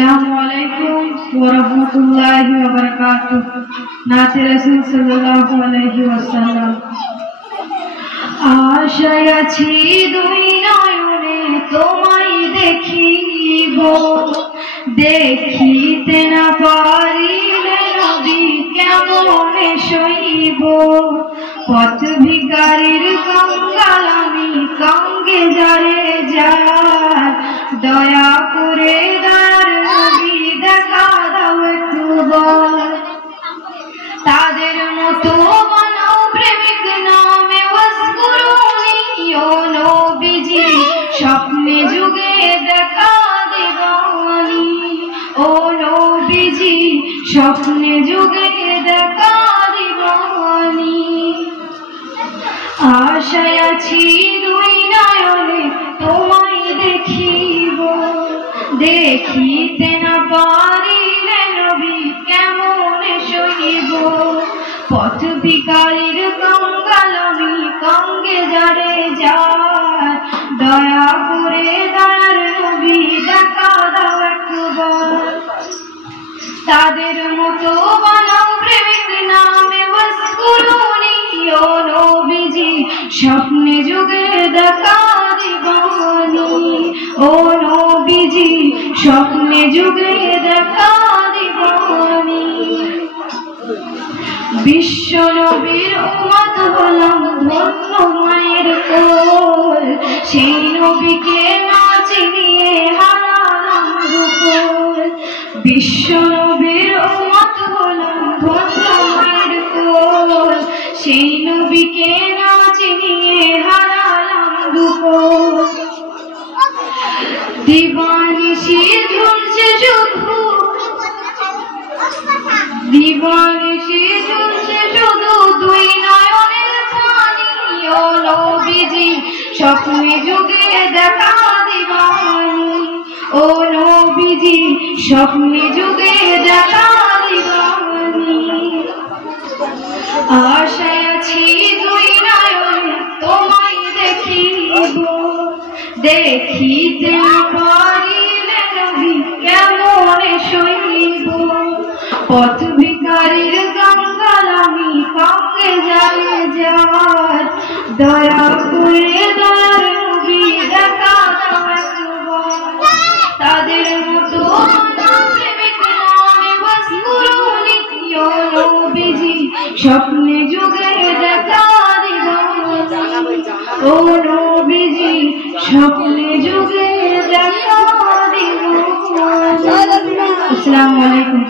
अस्सलामुअलैकुम वरहमतुल्लाहि वबरकातुह। नात रसूल सल्लल्लाहु अलैहि वसल्लम। आशाय आছি দুই নয়নে তোমায় দেখিব, দেখিতে না পারিলে নবী কেমনে সইব। পথ ভিখারির কঙ্গাল আমি, কঙ্গে যারে যায়, দয়া করে দয়ার নবী দেখা দাও একবার। তাদের মতো বানাও প্রেমিক নামে ওয়াজকুরুনি, ও নবীজি স্বপ্নে যুগে দেখা দিবানি। ও নবীজি স্বপ্নে যুগে দেখা দিবানি। আশায় আছি দুই নয়নে তোমায় দেখিব, দেখিতে না পারিলে নবী কেমনে সইব। পথ ভিখারির কঙ্গাল আমি, কঙ্গে যারে যায়, দয়া করে দয়ার নবী দেখা দাও একবার। তাদের মতো বানাও প্রেমিক নামে ওয়াজকুরুনি, ও নবীজি স্বপ্নে যুগে দেখা দিবানি। ও নবীজি স্বপ্নে যুগে দেখা দিবানি। বিশ্ব নবীর উম্মত হলাম ধন্য মায়ের কোল, সেই নবীকে না চিনিয়ে হারালাম দুকুল। বিশ্ব নবীর উম্মত হলাম ধন্য মায়ের কোল, সেই নবীকে না চিনিয়ে হারালাম দুকুল। দিবানিশি ঝুলছে শুধু, দিবানিশি ঝুলছে শুধু দুই নয়নের পানি। ও নবীজি স্বপ্নে যুগে দেখা দিবানি। ও নবীজি স্বপ্নে যুগে দেখা দিবানি। আশায় আছি দুই নয়নে তোমায় দেখিব, দেখিতে না পারিলে নবী কেমনে সইব। পথ ভিখারির কঙ্গাল আমি, কঙ্গে যারে যায়, দয়া করে দয়ার নবী দেখা দাও একবার। তাদের মতো প্রেমিক নামে ওয়াজকুরুনি, ও নবীজি স্বপ্নে যুগে দেখা দিবানি। ও নবীজি স্বপ্নে যুগে দেখা দিবানি। আসসালামু আলাইকুম।